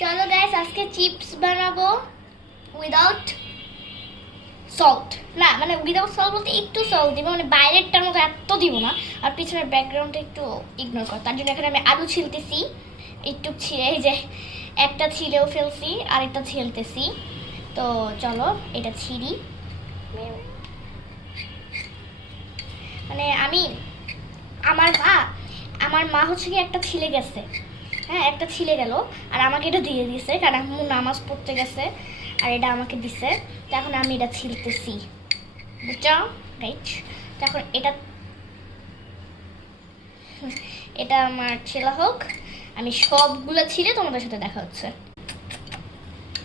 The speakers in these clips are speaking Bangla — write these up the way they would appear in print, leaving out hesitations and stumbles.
চলো গাইস, আজকে চিপস বানাবো উইদাউট সল্ট। না মানে উইদাউট সল্ট বলতে একটু সল্ট দিব, মানে বাইরেরটার মতো এত দিব না। আর পিছনের ব্যাকগ্রাউন্ডটা একটু ইগনোর কর। তার জন্য এখানে আমি আলু ছিলতেছি, একটু ছিঁড়ে, এই যে একটা ছিঁড়েও ফেলছি আর একটা ছিলতেছি। তো চলো এটা ছিঁড়ি। মানে আমার মা হচ্ছে কি একটা ছিলে গেছে, হ্যাঁ একটা ছিলে গেল আর আমাকে এটা দিয়ে দিয়েছে, কারণ আম্মু নামাজ পড়তে গেছে আর এটা আমাকে দিছে। তো এখন আমি এটা ছিলতেছি, বুঝছো রাইট? তো এখন এটা আমার ছেলা হোক, আমি সবগুলো ছিলে তোমাদের সাথে দেখা হচ্ছে।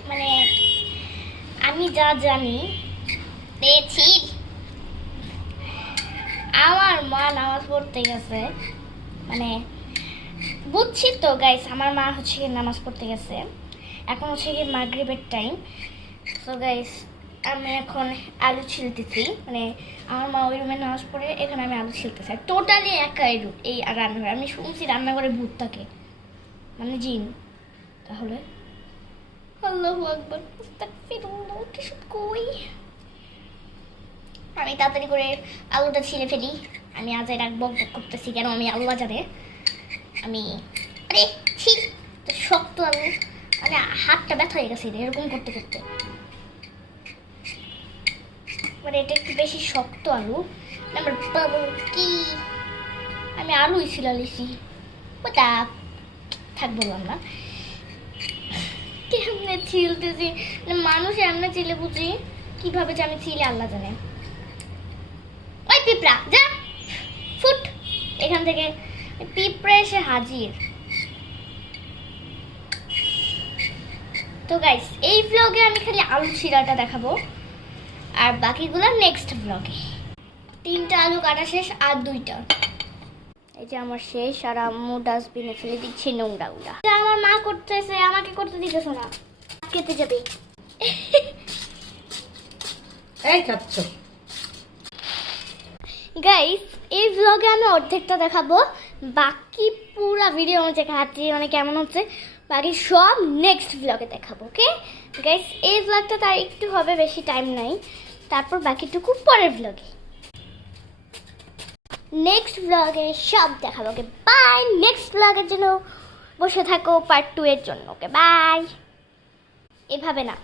মানে আমি যা জানি ছিল, আমার মা নামাজ পড়তে গেছে, মানে বুঝছি তো গাইস, আমার মা হচ্ছে কি নামাজ পড়তে গেছে। এখন হচ্ছে কি মাগরিবের টাইম। সো গাইস আমি এখন আলু ছিলতেছি, মানে আমার মা ওই রুমে নামাজ পড়ে, এখানে আমি আলু ছিলতেছি। টোটালি একা এই রান্নাঘরে। আমি শুনছি রান্নাঘরে ভূত থাকে, মানে জিন। তাহলে আল্লাহু আকবার, আস্তাগফিরুল্লাহ, কিছু কই। আমি তাড়াতাড়ি করে আলুটা ছিলে ফেলি। আমি আজ এটা বক করতেছি কেন আমি আল্লাহ জানে। আমি আরে ছি, শক্ত আলু, মানে হাতটা ব্যথা হয়ে গেছে এরকম করতে করতে। মানে এটা একটু বেশি শক্ত আলু। আমার বাবু কি, আমি আলুই ছিলালিছি, ওটা থাক বললাম না। কেমনে ছিলতেছি, মানুষ এমনি ছিলে বুঝি, কিভাবে যে আমি ছিলে আল্লাহ জানে। ওই পিঁপড়া যা, ফুট এখান থেকে। পিঁপড়া এসে হাজির। তো গাইস এই ভ্লগে আমি খালি আলু ছিঁড়াটা দেখাবো, আর বাকিগুলো নেক্সট ভ্লগে। 3টা আলু কাটা শেষ আর 2টা। এই যে আমার শেষ, আর আম্মু ডাস্টবিনে ফেলে দিচ্ছে নোংরাগুলা। আমার মা করতেছে, আমাকে করতে দিতেছ না, খেতে যাবে। এই খাচ্ছ গাইস এই ভ্লগে আমি অর্ধেকটা দেখাবো, বাকি পুরো ভিডিও আমি দেখাচ্ছি মানে কেমন হচ্ছে, বাকি সব নেক্সট ভ্লগে দেখাবো। ওকে গাইস, এই ভ্লগটা তার একটু হবে, বেশি টাইম নাই, তারপর বাকিটুকু পরের ভ্লগে, নেক্সট ভ্লগে সব দেখাবো। Okay bye. নেক্সট ভ্লগের জন্য বসে থাকো পার্ট 2 এর জন্য। Okay bye. এভাবে না।